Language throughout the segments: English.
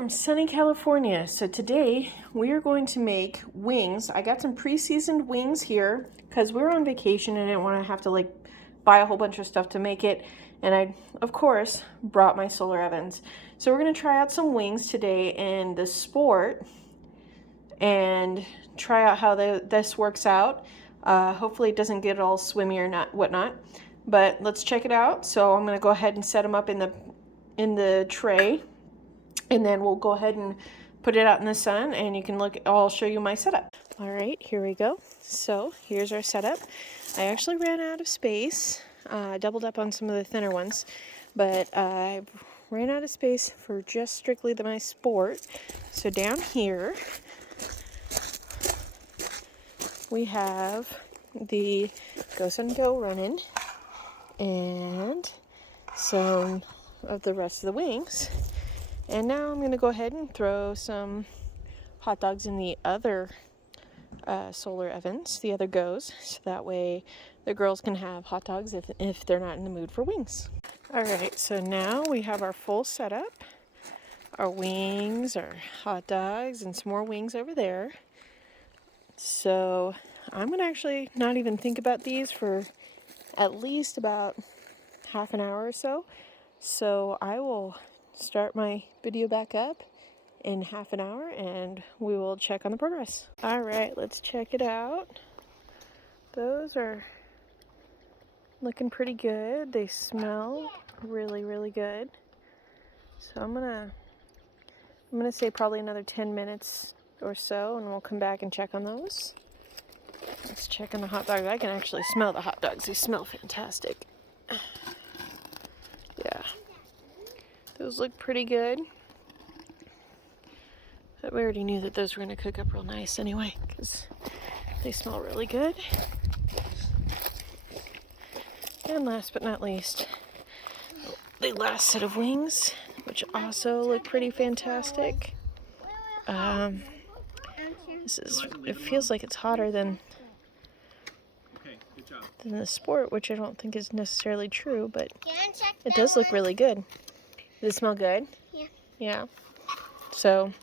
from sunny California. So today we are going to make wings. I got some pre-seasoned wings here because we're on vacation and I didn't want to have to like buy a whole bunch of stuff to make it. And I, of course, brought my solar ovens. So we're going to try out some wings today in the sport and try out how this works out. Hopefully it doesn't get all swimmy or not whatnot. But let's check it out. So I'm going to go ahead and set them up in the tray. And then we'll go ahead and put it out in the sun and you can look, I'll show you my setup. All right, here we go. So here's our setup. I actually ran out of space. Doubled up on some of the thinner ones, but I ran out of space for just strictly my sport. So down here, we have the GoSun Go running and some of the rest of the wings. And now I'm going to go ahead and throw some hot dogs in the other solar ovens, the other Go's, so that way the girls can have hot dogs if they're not in the mood for wings. Alright, so now we have our full setup. Our wings, our hot dogs, and some more wings over there. So I'm going to actually not even think about these for at least about half an hour or so. So I will start my video back up in half an hour and we will check on the progress. All right, let's check it out. Those are looking pretty good. They smell really, really good. So I'm gonna say probably another 10 minutes or so and we'll come back and check on those. Let's check on the hot dogs. I can actually smell the hot dogs. They smell fantastic. Yeah. Those look pretty good. But we already knew that those were going to cook up real nice anyway, because they smell really good. And last but not least, the last set of wings, which also look pretty fantastic. It feels like it's hotter than the sport, which I don't think is necessarily true, but it does look really good. Does it smell good? Yeah. Yeah. So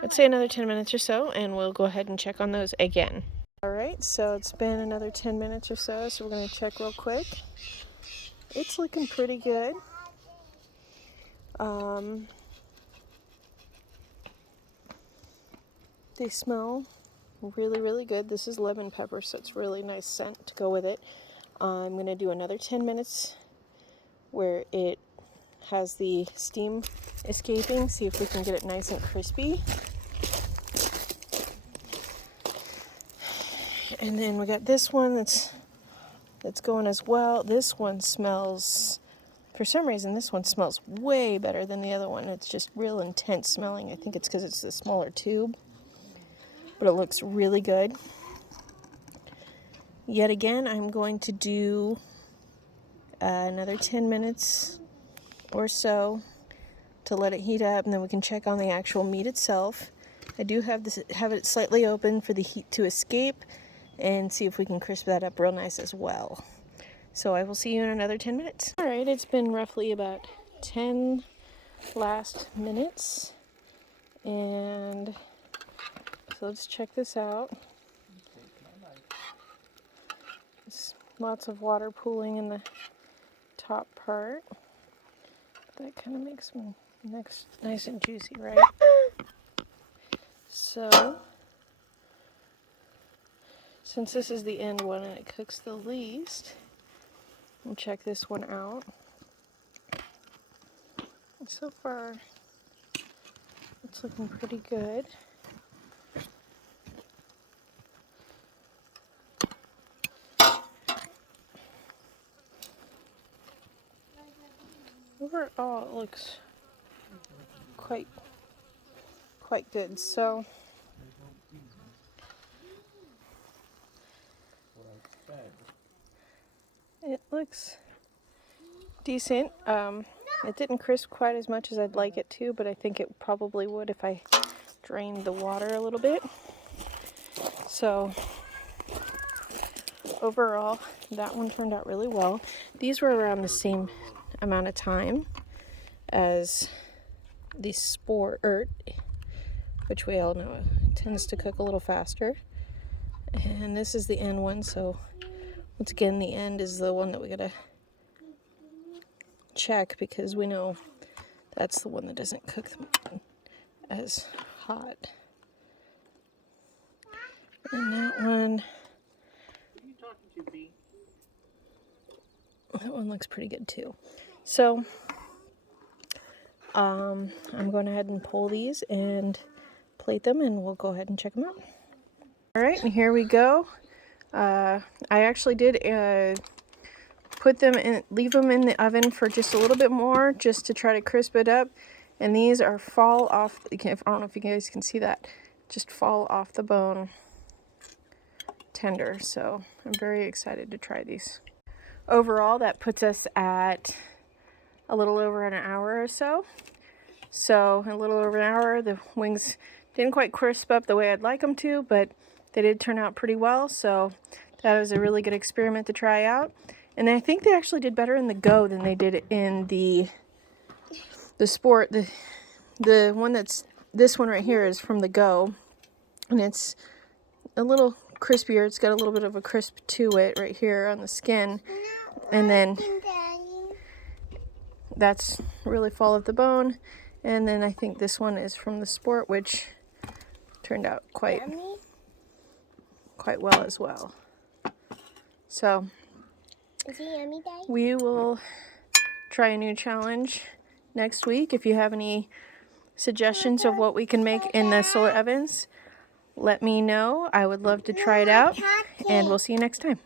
let's say another 10 minutes or so and we'll go ahead and check on those again. Alright, so it's been another 10 minutes or so we're going to check real quick. It's looking pretty good. They smell really, really good. This is lemon pepper, so it's really nice scent to go with it. I'm going to do another 10 minutes where it has the steam escaping, see if we can get it nice and crispy. And then we got this one that's going as well. This one smells, for some reason this one smells way better than the other one. It's just real intense smelling. I think it's because it's the smaller tube, but it looks really good. Yet again, I'm going to do another 10 minutes or so to let it heat up, and then we can check on the actual meat itself. I do have it slightly open for the heat to escape and see if we can crisp that up real nice as well. So I will see you in another 10 minutes. All right, it's been roughly about 10 last minutes, and so let's check this out. There's lots of water pooling in the top part. That kind of makes them nice and juicy, right? So, since this is the end one and it cooks the least, we'll check this one out. So far, it's looking pretty good. Overall, it looks quite good. So it looks decent. It didn't crisp quite as much as I'd like it to, but I think it probably would if I drained the water a little bit. So overall, that one turned out really well. These were around the same amount of time as the sport, which we all know tends to cook a little faster. And this is the end one, so once again, the end is the one that we gotta check because we know that's the one that doesn't cook as hot. And that one looks pretty good too. So I'm going ahead and pull these and plate them, and we'll go ahead and check them out. All right, and here we go. I actually did put them in, leave them in the oven for just a little bit more, just to try to crisp it up. And these are fall off. I don't know if you guys can see that, just fall off the bone tender. So I'm very excited to try these. Overall, that puts us at a little over an hour or so. So a little over an hour. The wings didn't quite crisp up the way I'd like them to, but they did turn out pretty well. So that was a really good experiment to try out. And I think they actually did better in the Go than they did in the Sport. The one that's, this one right here is from the Go, and it's a little crispier. It's got a little bit of a crisp to it right here on the skin. And then that's really fall of the bone. And then I think this one is from the Sport, which turned out quite well as well. So is it yummy, Daddy? We will try a new challenge next week. If you have any suggestions of what we can make in the solar ovens, let me know. I would love to try it out, and we'll see you next time.